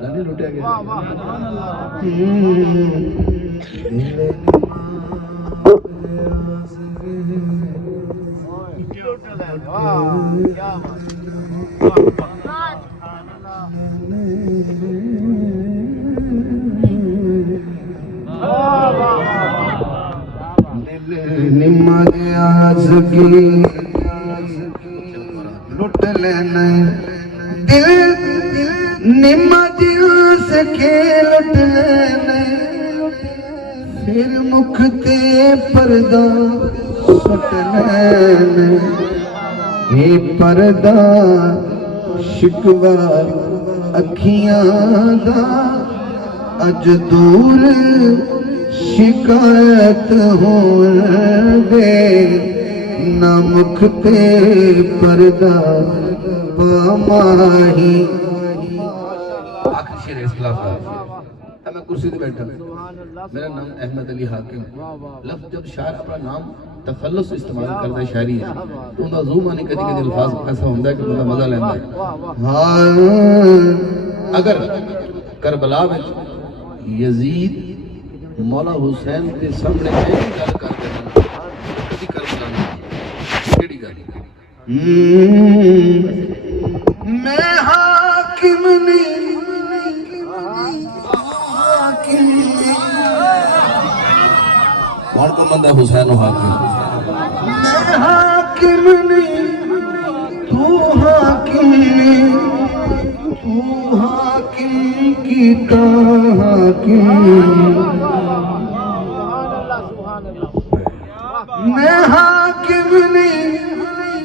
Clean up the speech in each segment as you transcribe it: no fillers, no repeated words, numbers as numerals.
نہیں لٹیا گیا لٹ لینا دل نما دل سکے لٹ لینا پھر مکھ تے پردہ سٹ لینا یہ پردہ شکوہ اکھیاں دا اج دور شکایت ہون دے نہ مکھ تے پردہ پاماہی آخری شیر اس خلاف ہے میں کرسی تے بیٹھا میرا نام احمد علی حاکم لفظ جب شاعر اپنا نام تخلص استعمال کرتا ہے شاعری ہے تو انہا زوم آنے کدی الفاظ ایسا ہوندہ ہے کہ انہا مزہ لیندہ ہے اگر کربلا میں یزید مولا حسین کے سامنے ایسی گل کر دینا کدی کربلا نہیں کیڑی گل میں حاکم نہیں کون کو بندہ حسین و حاکم میں حاکم نہیں تو حاکم نہیں تو حاکم کیتا حاکم میں حاکم نہیں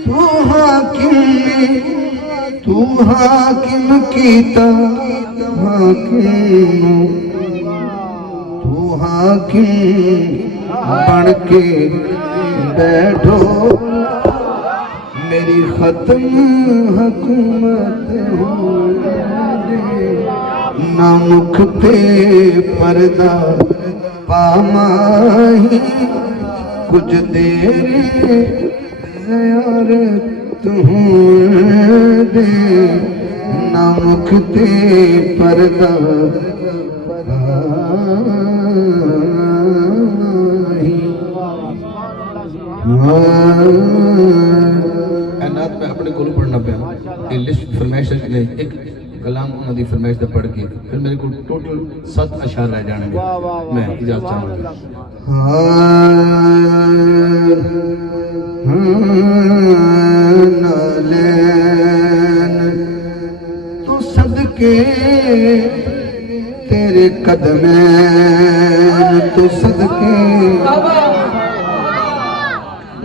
تو حاکم نہیں تو حاکم کیتا حاکم تو حاکم بن کے بیٹھو میری ختم حکومت ہو نہ مکھ تے پردہ پاماہی کچھ دیر زیارت ہون دے نہ مکھ تے پردہ اینات میں اپنے کولو پڑھنا پہ یہ لسٹ فرمائش نے ایک کلام انہوں دی فرمائش دے پڑھ کے پھر میرے کو ٹوٹل 7 اشعار رہ جانے گے میں اجازت چاہوں گا نالین تو صدقے تیرے قدمین تو صدقے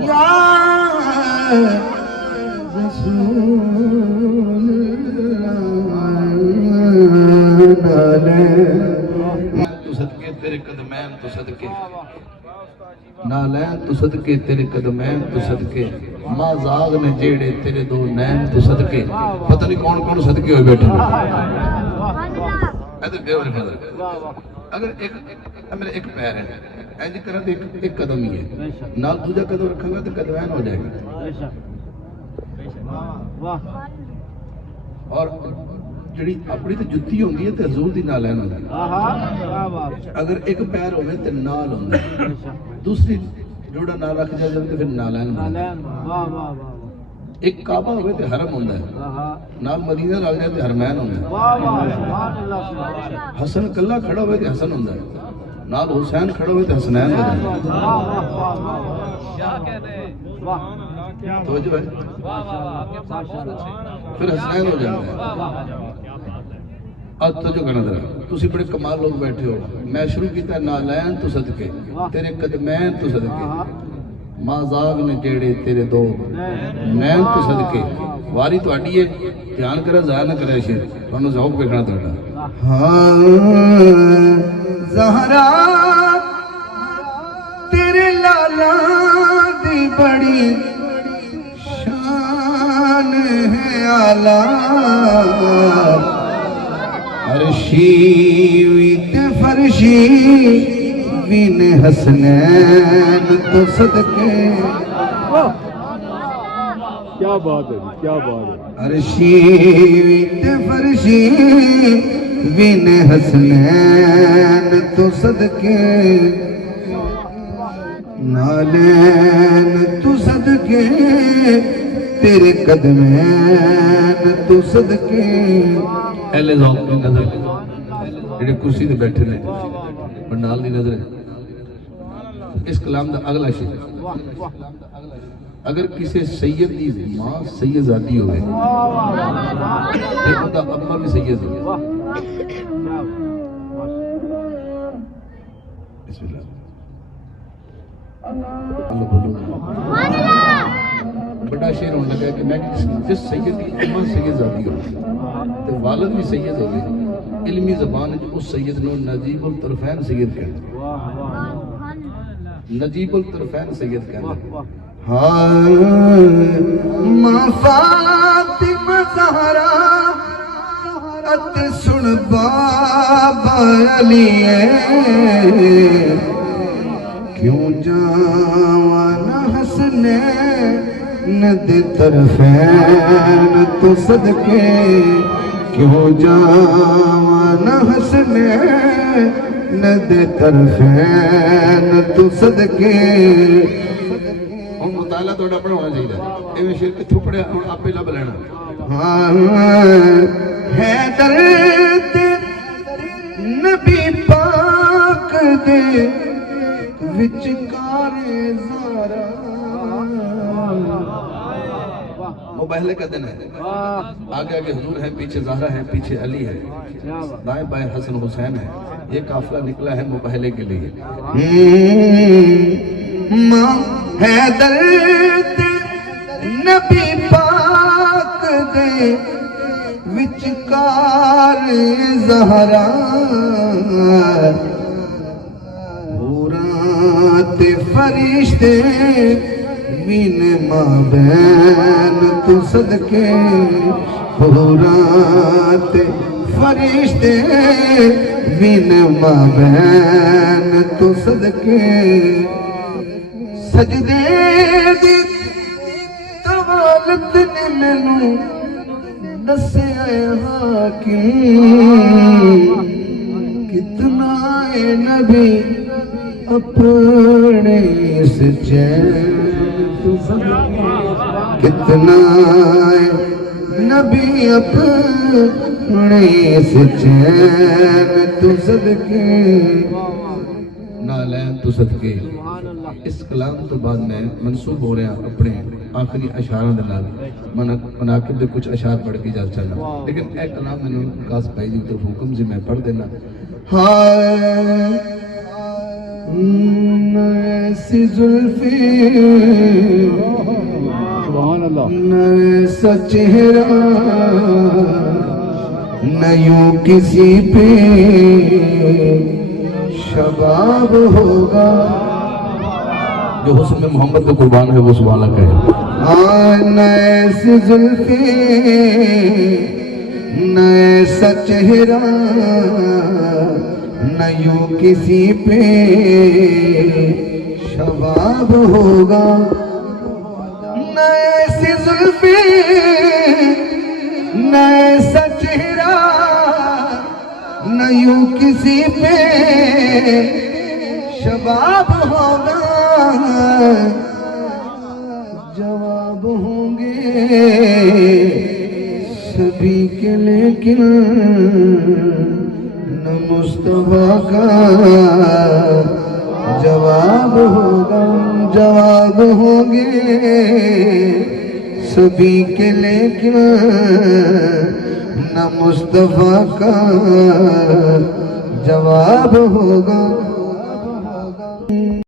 یا رسول تو صدقے تیرے قدمین تو صدقے نالین تو صدقے تیرے قدمین تو صدقے ماں زاغ نے جیڑے تیرے دو نین تو صدقے پتہ نہیں کون کون صدقے ہوئے بیٹھے ایدھر بے ہوئے فضل اگر میرے ایک پیر ہے ایجی طرح ایک قدم ہی ہے نال دوجہ قدم رکھیں گا تو قدمین ہو جائے گا اور جڑی اپنی تو جتی ہوندی ہے تو حضور دی نالین ہوندی ہے اگر ایک پیر ہوئے تو نال ہوندی ہے دوسری جوڑا نال رکھ جائے تو پھر نالین ہوندی ہے ایک کعبہ ہوئے تو حرم ہوندہ ہے نال مدینہ رکھ جائے تو حرمین ہوندہ ہے حسن کلہ کھڑا ہوئے تو حسن ہوندہ ہے نال حسین کھڑا ہوئے تو حسنین ہوندہ ہے توجہ ہے پھر حسنین ہو جاتا ہے آج توجہ کرنا درہ تسی بڑے کمال لوگ بیٹھے ہو میں شروع کیتا ہے نالین تو صدقے تیرے قدمین تو صدقے ماں زاغ نے جیڑے تیرے دو نین تو صدقے واری تو اڈی ہے دھیان کرا ضائع نہ کرے شیر انہوں ذوق بیکھنا تھوڑا زہرا تیرے لالا دی بڑی شان ہے آلہ عرشی ویت فرشی وین حسنین تو صدقے کیا بات ہے جی، کیا بات ہے. عرشی تے فرشی وین حسنین تو صدقے نالین تو صدقے تیرے قدمین تو صدقے. اہل ذوق کی نظر جڑے کرسی تے بیٹھے نے پنڈال دی نظر اس کلام دا اگلا شعر اگر کسی سید دی ماں سید زادی ہوئے ایک دا ابا بھی سید ہوئے. بسم اللہ اللہ بولو. بڑا شعر ہونے لگا کہ میں جس سید کی اماں سید زادی ہوئے تو والد بھی سید ہوئے علمی زبان جو اس سید نے نجیب الطرفین سید کہتے نجیب الطرفین سید کہتے. ماں فاطمہ زہرا ات سن بابا علی کیوں جاوان حسنین دے طرفین تو صدقے کیوں جاوان حسنین دے طرفین تو صدقے. مطالعہ تو اپنا ہونا چاہیے ایویں شیر کتھوں پڑھیا ہن آپ ہی لب لینا. حیدر تے نبی پاک دے وچکار زہرا. مباہلے کا دن ہے آگے آگے حضور ہے پیچھے زہرا ہے پیچھے علی ہے دائیں بائیں حسن حسین ہے. یہ قافلہ نکلا ہے مباہلے کے لیے. ماں حیدر تے نبی پاک دے وچکار زہرا حوراں تے فرشتے وین مابین تو صدقے حوراں تے فرشتے وین مابین تو صدقے. سجدے دی طوالت نے مینوں دسیا حاکم کتنا اے نبی اپنے اس چین تو صدقے کتنا اے نبی اپنے اس چین تو صدقے نالین تو صدقے. اس کلام تو بعد میں منصوب ہو رہے ہیں اپنے آخری اشعار دے نال مناقب دے کچھ اشعار پڑھ کے جا چلنا لیکن اے کلام میں نے قاس بھائی جی طرف حکم سے میں پڑھ دینا. ایسی زلفی سبحان اللہ ایسا چہرہ نہ یوں کسی پہ شباب ہوگا. جو حسن میں محمد کا قربان ہے وہ سبحان اللہ کہے. نہ ایسی زلفی نہ ایسا چہرہ نہ یوں کسی پہ شباب ہوگا. نہ ایسی زلفی نہ ایسا چہرہ نہ یوں کسی پہ شباب ہوگا. جواب ہوں گے سبھی کے لیکن نہ مصطفیٰ کا جواب ہوگا. جواب ہوں گے سبھی کے لیکن نہ مصطفیٰ کا جواب ہوگا.